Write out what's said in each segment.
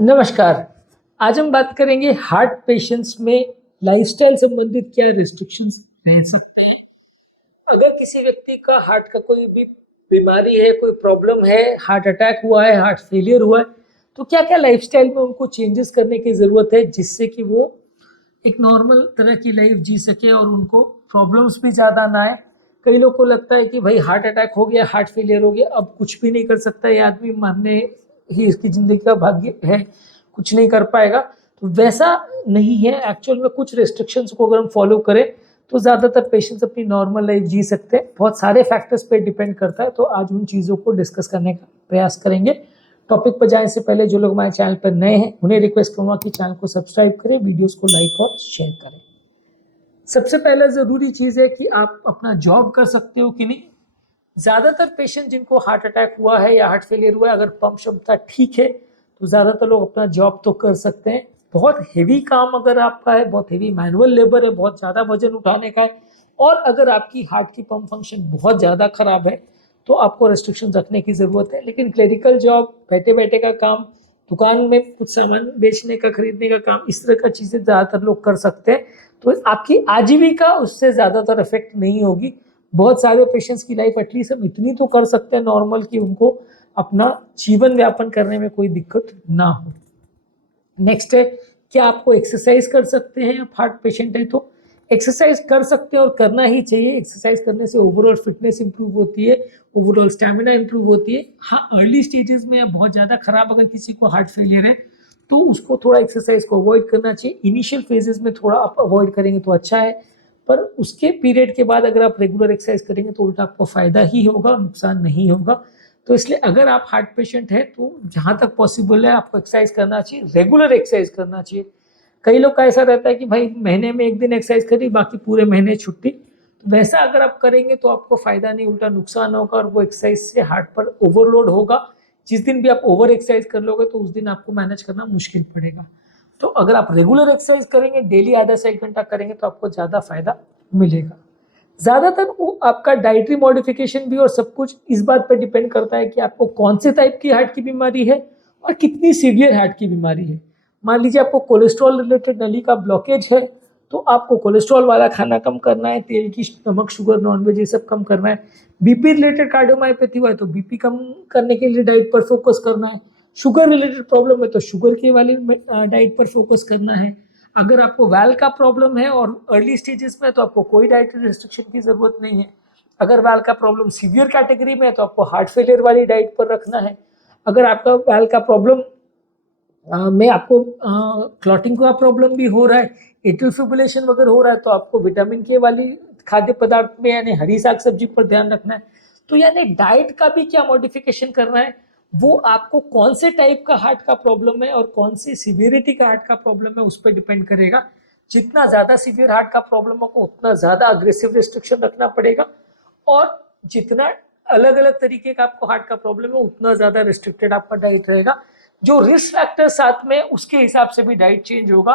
नमस्कार। आज हम बात करेंगे हार्ट पेशेंट्स में लाइफस्टाइल संबंधित क्या रिस्ट्रिक्शंस रह सकते हैं। अगर किसी व्यक्ति का हार्ट का कोई भी बीमारी है, कोई प्रॉब्लम है, हार्ट अटैक हुआ है, हार्ट फेलियर हुआ है, तो क्या-क्या लाइफस्टाइल में उनको चेंजेस करने की ज़रूरत है जिससे कि वो एक नॉर्मल तरह की लाइफ जी सके और उनको प्रॉब्लम्स भी ज़्यादा ना आए। कई लोग को लगता है कि भाई हार्ट अटैक हो गया, हार्ट फेलियर हो गया, अब कुछ भी नहीं कर सकता ये आदमी, मरने ही इसकी ज़िंदगी का भाग्य है, कुछ नहीं कर पाएगा। तो वैसा नहीं है, एक्चुअल में कुछ रिस्ट्रिक्शंस को अगर हम फॉलो करें तो ज़्यादातर पेशेंट्स अपनी नॉर्मल लाइफ जी सकते हैं। बहुत सारे फैक्टर्स पे डिपेंड करता है, तो आज उन चीज़ों को डिस्कस करने का प्रयास करेंगे। टॉपिक पर जाने से पहले जो लोग हमारे चैनल पर नए हैं उन्हें रिक्वेस्ट करूँगा कि चैनल को सब्सक्राइब करें, वीडियोस को लाइक और शेयर करें। सबसे पहला ज़रूरी चीज़ है कि आप अपना जॉब कर सकते हो कि नहीं। ज़्यादातर पेशेंट जिनको हार्ट अटैक हुआ है या हार्ट फेलियर हुआ है, अगर पंप क्षमता ठीक है तो ज़्यादातर लोग अपना जॉब तो कर सकते हैं। बहुत हेवी काम अगर आपका है, बहुत हेवी मैनुअल लेबर है, बहुत ज़्यादा वजन उठाने का है, और अगर आपकी हार्ट की पंप फंक्शन बहुत ज़्यादा खराब है तो आपको रेस्ट्रिक्शन रखने की ज़रूरत है। लेकिन क्लरिकल जॉब, बैठे बैठे का काम, दुकान में कुछ सामान बेचने का, खरीदने का काम, इस तरह का चीज़ें ज़्यादातर लोग कर सकते हैं, तो आपकी आजीविका उससे ज़्यादातर इफेक्ट नहीं होगी। बहुत सारे पेशेंट्स की लाइफ एटलीस्ट हम इतनी तो कर सकते हैं नॉर्मल कि उनको अपना जीवन यापन करने में कोई दिक्कत ना हो। नेक्स्ट है, क्या आपको एक्सरसाइज कर सकते हैं? आप हार्ट पेशेंट है तो एक्सरसाइज कर सकते हैं और करना ही चाहिए। एक्सरसाइज करने से ओवरऑल फिटनेस इंप्रूव होती है, ओवरऑल स्टैमिना इंप्रूव होती है। हाँ, अर्ली स्टेजेस में बहुत ज़्यादा खराब अगर किसी को हार्ट फेलियर है तो उसको थोड़ा एक्सरसाइज को अवॉइड करना चाहिए। इनिशियल फेजेस में थोड़ा आप अवॉइड करेंगे तो अच्छा है, पर उसके पीरियड के बाद अगर आप रेगुलर एक्सरसाइज करेंगे तो उल्टा आपको फायदा ही होगा, नुकसान नहीं होगा। तो इसलिए अगर आप हार्ट पेशेंट है तो जहाँ तक पॉसिबल है आपको एक्सरसाइज करना चाहिए, रेगुलर एक्सरसाइज करना चाहिए। कई लोग का ऐसा रहता है कि भाई महीने में एक दिन एक्सरसाइज करी, बाकी पूरे महीने छुट्टी। तो वैसा अगर आप करेंगे तो आपको फायदा नहीं, उल्टा नुकसान होगा, और वो एक्सरसाइज से हार्ट पर ओवरलोड होगा। जिस दिन भी आप ओवर एक्सरसाइज कर लोगे तो उस दिन आपको मैनेज करना मुश्किल पड़ेगा। तो अगर आप रेगुलर एक्सरसाइज करेंगे, डेली आधा से 1 घंटा करेंगे तो आपको ज़्यादा फायदा मिलेगा। ज़्यादातर वो आपका डाइटरी मॉडिफिकेशन भी और सब कुछ इस बात पर डिपेंड करता है कि आपको कौन से टाइप की हार्ट की बीमारी है और कितनी सीवियर हार्ट की बीमारी है। मान लीजिए आपको कोलेस्ट्रॉल रिलेटेड नली का ब्लॉकेज है तो आपको कोलेस्ट्रॉल वाला खाना कम करना है, तेल की, नमक, शुगर, नॉनवेज ये सब कम करना है। बीपी रिलेटेड कार्डियोमायोपैथी हुआ है तो बीपी कम करने के लिए डाइट पर फोकस करना है। शुगर रिलेटेड प्रॉब्लम है तो शुगर के वाली डाइट पर फोकस करना है। अगर आपको वैल का प्रॉब्लम है और अर्ली स्टेजेस में तो आपको कोई डाइटरी रिस्ट्रिक्शन की ज़रूरत नहीं है। अगर वैल का प्रॉब्लम सीवियर कैटेगरी में है तो आपको हार्ट फेलियर वाली डाइट पर रखना है। अगर आपका वैल का प्रॉब्लम में आपको क्लॉटिंग का प्रॉब्लम भी हो रहा है, एट्रियल फिब्रिलेशन वगैरह हो रहा है, तो आपको विटामिन के वाली खाद्य पदार्थ में यानी हरी साग सब्जी पर ध्यान रखना है। तो यानी डाइट का भी क्या मॉडिफिकेशन करना है, वो आपको कौन से टाइप का हार्ट का प्रॉब्लम है और कौन सी सीवियरिटी का हार्ट का प्रॉब्लम है उस पर डिपेंड करेगा। जितना ज़्यादा सीवियर हार्ट का प्रॉब्लम होगा उतना ज़्यादा अग्रेसिव रिस्ट्रिक्शन रखना पड़ेगा, और जितना अलग अलग तरीके का आपको हार्ट का प्रॉब्लम है उतना ज़्यादा रिस्ट्रिक्टेड आपका डाइट रहेगा। जो रिस्क फैक्टर साथ में उसके हिसाब से भी डाइट चेंज होगा।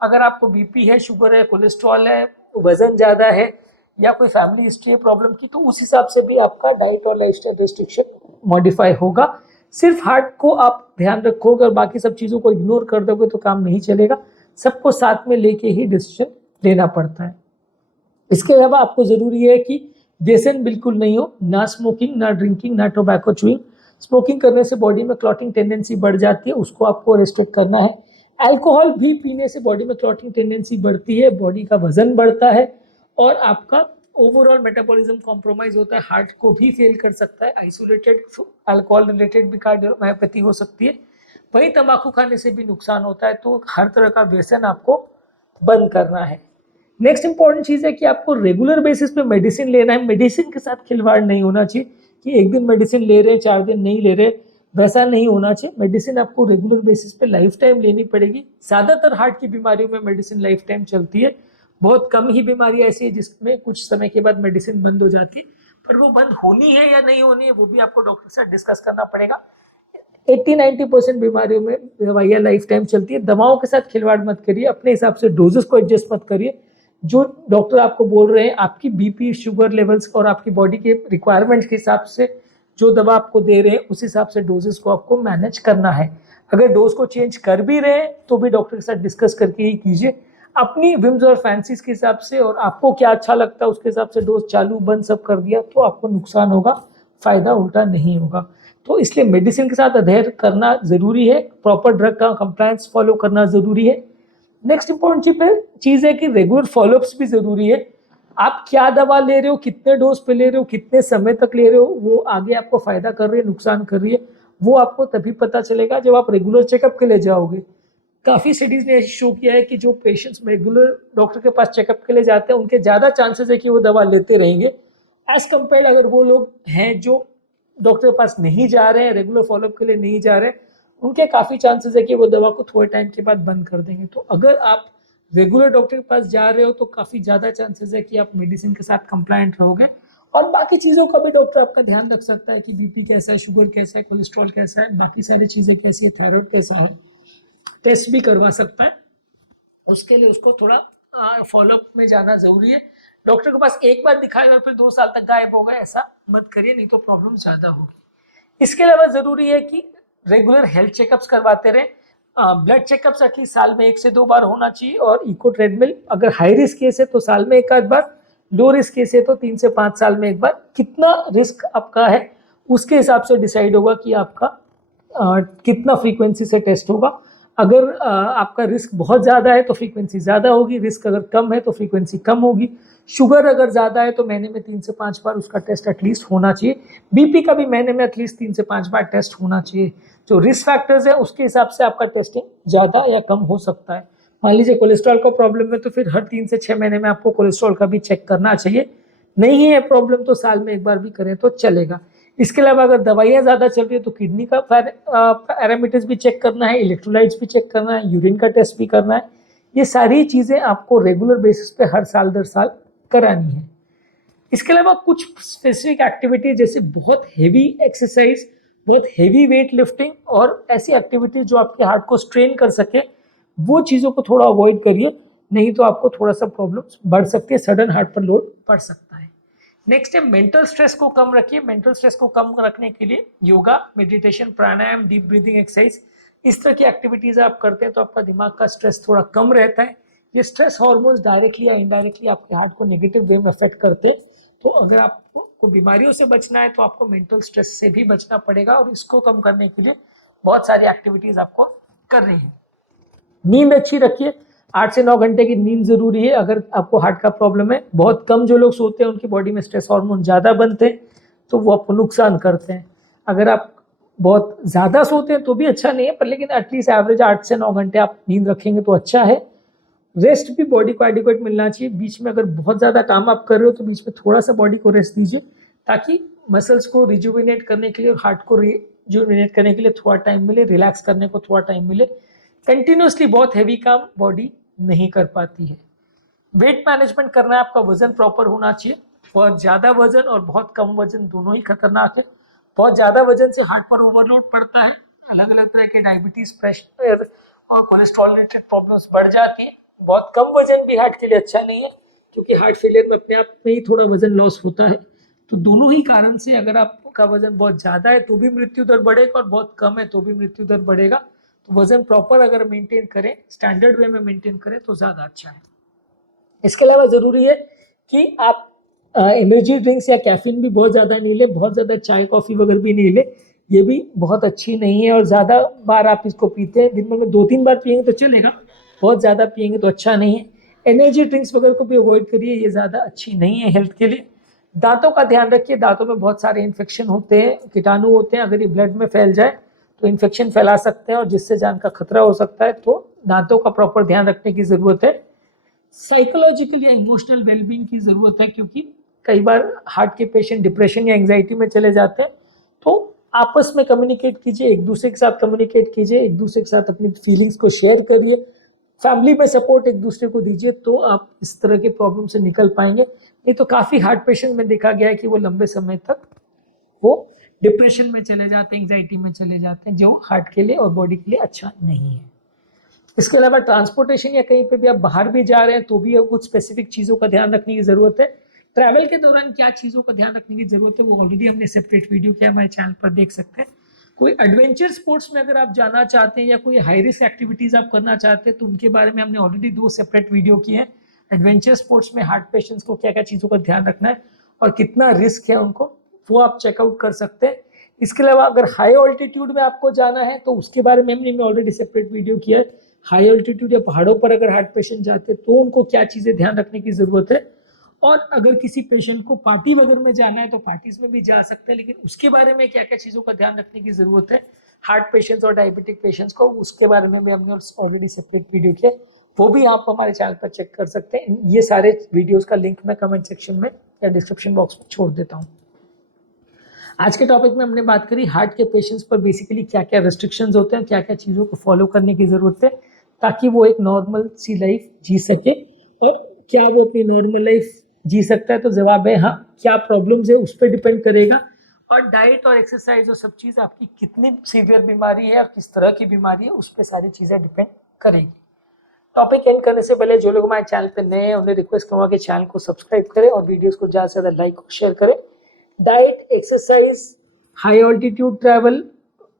अगर आपको बीपी है, शुगर है, कोलेस्ट्रॉल है, वजन ज़्यादा है, या कोई फैमिली हिस्ट्री है प्रॉब्लम की, तो उस हिसाब से भी आपका डाइट और लाइफस्टाइल रिस्ट्रिक्शन मॉडिफाई होगा। सिर्फ हार्ट को आप ध्यान रखोगे और बाकी सब चीज़ों को इग्नोर कर दोगे तो काम नहीं चलेगा। सबको साथ में लेके ही डिसीजन लेना पड़ता है। इसके अलावा आपको ज़रूरी है कि व्यसन बिल्कुल नहीं हो, ना स्मोकिंग, ना ड्रिंकिंग, ना टोबैको च्यूइंग। स्मोकिंग करने से बॉडी में क्लॉटिंग टेंडेंसी बढ़ जाती है, उसको आपको रेस्ट्रिक्ट करना है। अल्कोहल भी पीने से बॉडी में क्लॉटिंग टेंडेंसी बढ़ती है, बॉडी का वजन बढ़ता है और आपका ओवरऑल मेटाबॉलिज्म कॉम्प्रोमाइज होता है, हार्ट को भी फेल कर सकता है। आइसोलेटेड अल्कोहल रिलेटेड भी कार्डियोमायोपैथी हो सकती है। वहीं तंबाकू खाने से भी नुकसान होता है, तो हर तरह का व्यसन आपको बंद करना है। नेक्स्ट इंपॉर्टेंट चीज़ है कि आपको रेगुलर बेसिस पे मेडिसिन लेना है। मेडिसिन के साथ खिलवाड़ नहीं होना चाहिए कि एक दिन मेडिसिन ले रहे हैं, 4 दिन नहीं ले रहे, वैसा नहीं होना चाहिए। मेडिसिन आपको रेगुलर बेसिस पे लाइफ टाइम लेनी पड़ेगी। ज़्यादातर हार्ट की बीमारियों में मेडिसिन लाइफ टाइम चलती है। बहुत कम ही बीमारी ऐसी है जिसमें कुछ समय के बाद मेडिसिन बंद हो जाती है, पर वो बंद होनी है या नहीं होनी है वो भी आपको डॉक्टर से डिस्कस करना पड़ेगा। 80-90% बीमारियों में दवाइयाँ लाइफ टाइम चलती है। दवाओं के साथ खिलवाड़ मत करिए, अपने हिसाब से डोजेस को एडजस्ट मत करिए। जो डॉक्टर आपको बोल रहे हैं आपकी बीपी, शुगर लेवल्स और आपकी बॉडी के रिक्वायरमेंट के हिसाब से जो दवा आपको दे रहे हैं उस हिसाब से डोजेस को आपको मैनेज करना है। अगर डोज को चेंज कर भी रहे हैं तो भी डॉक्टर के साथ डिस्कस करके ही कीजिए, अपनी विम्स और फैंसीज के हिसाब से, और आपको क्या अच्छा लगता है उसके हिसाब से डोज चालू बंद सब कर दिया तो आपको नुकसान होगा, फायदा उल्टा नहीं होगा। तो इसलिए मेडिसिन के साथ अध्ययन करना जरूरी है, प्रॉपर ड्रग का कंप्लायंस फॉलो करना जरूरी है। नेक्स्ट इंपॉर्टेंट चीज है कि रेगुलर फॉलोअप्स भी जरूरी है। आप क्या दवा ले रहे हो, कितने डोज पे ले रहे हो, कितने समय तक ले रहे हो, वो आगे आपको फायदा कर रही है नुकसान कर रही है, वो आपको तभी पता चलेगा जब आप रेगुलर चेकअप के लिए जाओगे। काफी स्टडीज ने शो किया है कि जो पेशेंट्स रेगुलर डॉक्टर के पास चेकअप के लिए जाते हैं उनके ज्यादा चांसेस है कि वो दवा लेते रहेंगे, एज कम्पेयर अगर वो लोग हैं जो डॉक्टर के पास नहीं जा रहे हैं, रेगुलर फॉलोअप के लिए नहीं जा रहे हैं, उनके काफी चांसेस है कि वो दवा को थोड़े टाइम के बाद बंद कर देंगे। तो अगर आप रेगुलर डॉक्टर के पास जा रहे हो तो काफी ज्यादा चांसेस है कि आप मेडिसिन के साथ कंप्लायंट रहोगे, और बाकी चीजों का भी डॉक्टर आपका ध्यान रख सकता है कि बीपी कैसा है, शुगर कैसा है, कोलेस्ट्रॉल कैसा है, बाकी सारी चीजें कैसी है, थायराइड कैसा है, टेस्ट भी करवा सकता है। उसके लिए उसको थोड़ा फॉलोअप में जाना जरूरी है। डॉक्टर के पास एक बार दिखाएगा और फिर 2 साल तक गायब हो गए ऐसा मत करिए, नहीं तो प्रॉब्लम ज्यादा होगी। इसके अलावा जरूरी है कि रेगुलर हेल्थ चेकअप्स करवाते रहें। ब्लड चेकअप्स एटलीस्ट साल में 1 से 2 बार होना चाहिए, और इको ट्रेडमिल अगर हाई रिस्क केस है तो साल में 1 आध बार, लो रिस्क केस है तो 3 से 5 साल में 1 बार। कितना रिस्क आपका है उसके हिसाब से डिसाइड होगा कि आपका कितना फ्रीक्वेंसी से टेस्ट होगा। अगर आपका रिस्क बहुत ज़्यादा है तो फ्रीक्वेंसी ज़्यादा होगी, रिस्क अगर कम है तो फ्रीक्वेंसी कम होगी। शुगर अगर ज़्यादा है तो महीने में 3 से 5 बार उसका टेस्ट एटलीस्ट होना चाहिए। बीपी का भी महीने में एटलीस्ट 3 से 5 बार टेस्ट होना चाहिए। जो रिस्क फैक्टर्स है उसके हिसाब से आपका टेस्टिंग ज़्यादा या कम हो सकता है। मान लीजिए कोलेस्ट्रॉल का प्रॉब्लम है तो फिर हर 3 से 6 महीने में आपको कोलेस्ट्रॉल का भी चेक करना चाहिए। नहीं है प्रॉब्लम तो साल में 1 बार भी करें तो चलेगा। इसके अलावा अगर दवाइयाँ ज़्यादा चल रही है तो किडनी का पैरामीटर्स भी चेक करना है, इलेक्ट्रोलाइट्स भी चेक करना है, यूरिन का टेस्ट भी करना है। ये सारी चीज़ें आपको रेगुलर बेसिस पे हर साल दर साल करानी है। इसके अलावा कुछ स्पेसिफिक एक्टिविटी जैसे बहुत हेवी एक्सरसाइज, बहुत हेवी वेट लिफ्टिंग और ऐसी एक्टिविटीज जो आपके हार्ट को स्ट्रेन कर सके, वो चीज़ों को थोड़ा अवॉइड करिए, नहीं तो आपको थोड़ा सा प्रॉब्लम बढ़ सकती है, सडन हार्ट पर लोड पड़ सकता है। नेक्स्ट है मेंटल स्ट्रेस को कम रखिए। मेंटल स्ट्रेस को कम रखने के लिए योगा, मेडिटेशन, प्राणायाम, डीप ब्रीदिंग एक्सरसाइज, इस तरह की एक्टिविटीज आप करते हैं तो आपका दिमाग का स्ट्रेस थोड़ा कम रहता है। ये स्ट्रेस हार्मोन्स डायरेक्टली या इनडायरेक्टली आपके हार्ट को नेगेटिव वे में अफेक्ट करते हैं। तो अगर आपको बीमारियों से बचना है तो आपको मेंटल स्ट्रेस से भी बचना पड़ेगा, और इसको कम करने के लिए बहुत सारी एक्टिविटीज आपको कर रही है। नींद अच्छी रखिए, 8 से 9 घंटे की नींद जरूरी है। अगर आपको हार्ट का प्रॉब्लम है, बहुत कम जो लोग सोते हैं उनकी बॉडी में स्ट्रेस हार्मोन ज़्यादा बनते हैं तो वो आपको नुकसान करते हैं। अगर आप बहुत ज़्यादा सोते हैं तो भी अच्छा नहीं है, पर लेकिन एटलीस्ट एवरेज 8 से 9 घंटे आप नींद रखेंगे तो अच्छा है। रेस्ट भी बॉडी को एडिक्वेट मिलना चाहिए। बीच में अगर बहुत ज़्यादा काम आप कर रहे हो तो बीच में थोड़ा सा बॉडी को रेस्ट दीजिए, ताकि मसल्स को रिजुविनेट करने के लिए और हार्ट को रिजुविनेट करने के लिए थोड़ा टाइम मिले, रिलैक्स करने को थोड़ा टाइम मिले। कंटिन्यूसली बहुत हैवी काम बॉडी नहीं कर पाती है। वेट मैनेजमेंट करना है, आपका वजन प्रॉपर होना चाहिए। बहुत ज़्यादा वजन और बहुत कम वजन दोनों ही खतरनाक है। बहुत ज़्यादा वजन से हार्ट पर ओवरलोड पड़ता है, अलग अलग तरह के डायबिटीज, प्रेशर और कोलेस्ट्रॉल रिलेटेड प्रॉब्लम्स बढ़ जाती है। बहुत कम वजन भी हार्ट के लिए अच्छा नहीं है, क्योंकि हार्ट फेलियर में अपने आप में ही थोड़ा वजन लॉस होता है। तो दोनों ही कारण से अगर आपका वजन बहुत ज़्यादा है तो भी मृत्यु दर बढ़ेगा, और बहुत कम है तो भी मृत्यु दर बढ़ेगा। तो वजन प्रॉपर अगर मेंटेन करें, स्टैंडर्ड वे में मेंटेन करें तो ज़्यादा अच्छा है। इसके अलावा ज़रूरी है कि आप एनर्जी ड्रिंक्स या कैफीन भी बहुत ज़्यादा नहीं ले, बहुत ज़्यादा चाय कॉफ़ी वगैरह भी नहीं ले, ये भी बहुत अच्छी नहीं है। और ज़्यादा बार आप इसको पीते हैं, दिन में 2-3 बार पियेंगे तो चलेगा, बहुत ज़्यादा पियेंगे तो अच्छा नहीं है। एनर्जी ड्रिंक्स वगैरह को भी अवॉइड करिए, ये ज़्यादा अच्छी नहीं है हेल्थ के लिए। दांतों का ध्यान रखिए, दांतों में बहुत सारे इन्फेक्शन होते हैं, कीटाणु होते हैं, अगर ये ब्लड में फैल जाए तो इन्फेक्शन फैला सकते हैं और जिससे जान का खतरा हो सकता है। तो दांतों का प्रॉपर ध्यान रखने की ज़रूरत है। साइकोलॉजिकल या इमोशनल वेलबींग की ज़रूरत है, क्योंकि कई बार हार्ट के पेशेंट डिप्रेशन या एंग्जाइटी में चले जाते हैं। तो आपस में कम्युनिकेट कीजिए, एक दूसरे के साथ कम्युनिकेट कीजिए, एक दूसरे के साथ अपनी फीलिंग्स को शेयर करिए, फैमिली में सपोर्ट एक दूसरे को दीजिए, तो आप इस तरह के प्रॉब्लम से निकल पाएंगे। नहीं तो काफ़ी हार्ट पेशेंट में देखा गया है कि वो लंबे समय तक वो डिप्रेशन में चले जाते हैं, एंग्जाइटी में चले जाते हैं, जो हार्ट के लिए और बॉडी के लिए अच्छा नहीं है। इसके अलावा ट्रांसपोर्टेशन या कहीं पे भी आप बाहर भी जा रहे हैं तो भी कुछ स्पेसिफिक चीज़ों का ध्यान रखने की ज़रूरत है। ट्रैवल के दौरान क्या चीज़ों का ध्यान रखने की ज़रूरत है वो ऑलरेडी हमने सेपरेट वीडियो किया, हमारे चैनल पर देख सकते हैं। कोई एडवेंचर स्पोर्ट्स में अगर आप जाना चाहते हैं या कोई हाई रिस्क एक्टिविटीज आप करना चाहते हैं तो उनके बारे में हमने ऑलरेडी 2 सेपरेट वीडियो किए हैं। एडवेंचर स्पोर्ट्स में हार्ट पेशेंट्स को क्या क्या चीज़ों का ध्यान रखना है और कितना रिस्क है उनको, वो आप चेकआउट कर सकते हैं। इसके अलावा अगर हाई ऑल्टीट्यूड में आपको जाना है तो उसके बारे में हमने ऑलरेडी सेपरेट वीडियो किया है। हाई ऑल्टीट्यूड या पहाड़ों पर अगर हार्ट पेशेंट जाते हैं तो उनको क्या चीज़ें ध्यान रखने की ज़रूरत है। और अगर किसी पेशेंट को पार्टी वगैरह में जाना है तो पार्टीज में भी जा सकते हैं, लेकिन उसके बारे में क्या क्या चीज़ों का ध्यान रखने की ज़रूरत है हार्ट पेशेंट्स और डायबिटिक पेशेंट्स को, उसके बारे में भी हमने ऑलरेडी सेपरेट वीडियो किया, वो भी आप हमारे चैनल पर चेक कर सकते हैं। ये सारे वीडियोस का लिंक मैं कमेंट सेक्शन में या डिस्क्रिप्शन बॉक्स में छोड़ देता हूँ। आज के टॉपिक में हमने बात करी हार्ट के पेशेंट्स पर बेसिकली क्या क्या रेस्ट्रिक्शंस होते हैं, क्या क्या चीज़ों को फॉलो करने की ज़रूरत है ताकि वो एक नॉर्मल सी लाइफ जी सके। और क्या वो अपनी नॉर्मल लाइफ जी सकता है, तो जवाब है हाँ। क्या प्रॉब्लम्स है उस पर डिपेंड करेगा, और डाइट और एक्सरसाइज और सब चीज़ आपकी कितनी सीवियर बीमारी है और किस तरह की बीमारी है उस पर सारी चीज़ें डिपेंड करेगी। टॉपिक एंड करने से पहले जो लोग हमारे चैनल पे नए हैं उन्हें रिक्वेस्ट करूँगा कि चैनल को सब्सक्राइब करें और वीडियोस को ज़्यादा से ज़्यादा लाइक और शेयर करें। Diet, exercise, high altitude travel,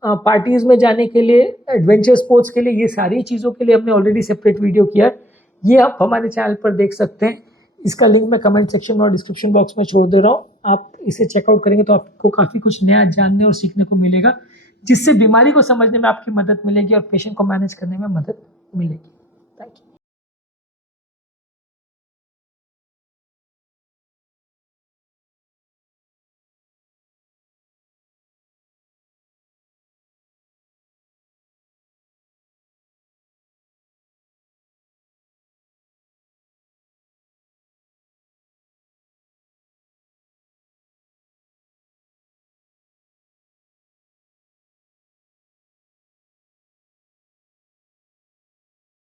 parties में जाने के लिए, एडवेंचर स्पोर्ट्स के लिए, ये सारी चीज़ों के लिए हमने ऑलरेडी सेपरेट वीडियो किया है। ये आप हमारे चैनल पर देख सकते हैं। इसका लिंक मैं कमेंट सेक्शन में और डिस्क्रिप्शन बॉक्स में छोड़ दे रहा हूँ। आप इसे चेकआउट करेंगे तो आपको काफ़ी कुछ नया जानने और सीखने को मिलेगा, जिससे बीमारी को समझने में आपकी मदद मिलेगी और पेशेंट को मैनेज करने में मदद मिलेगी। Thank you.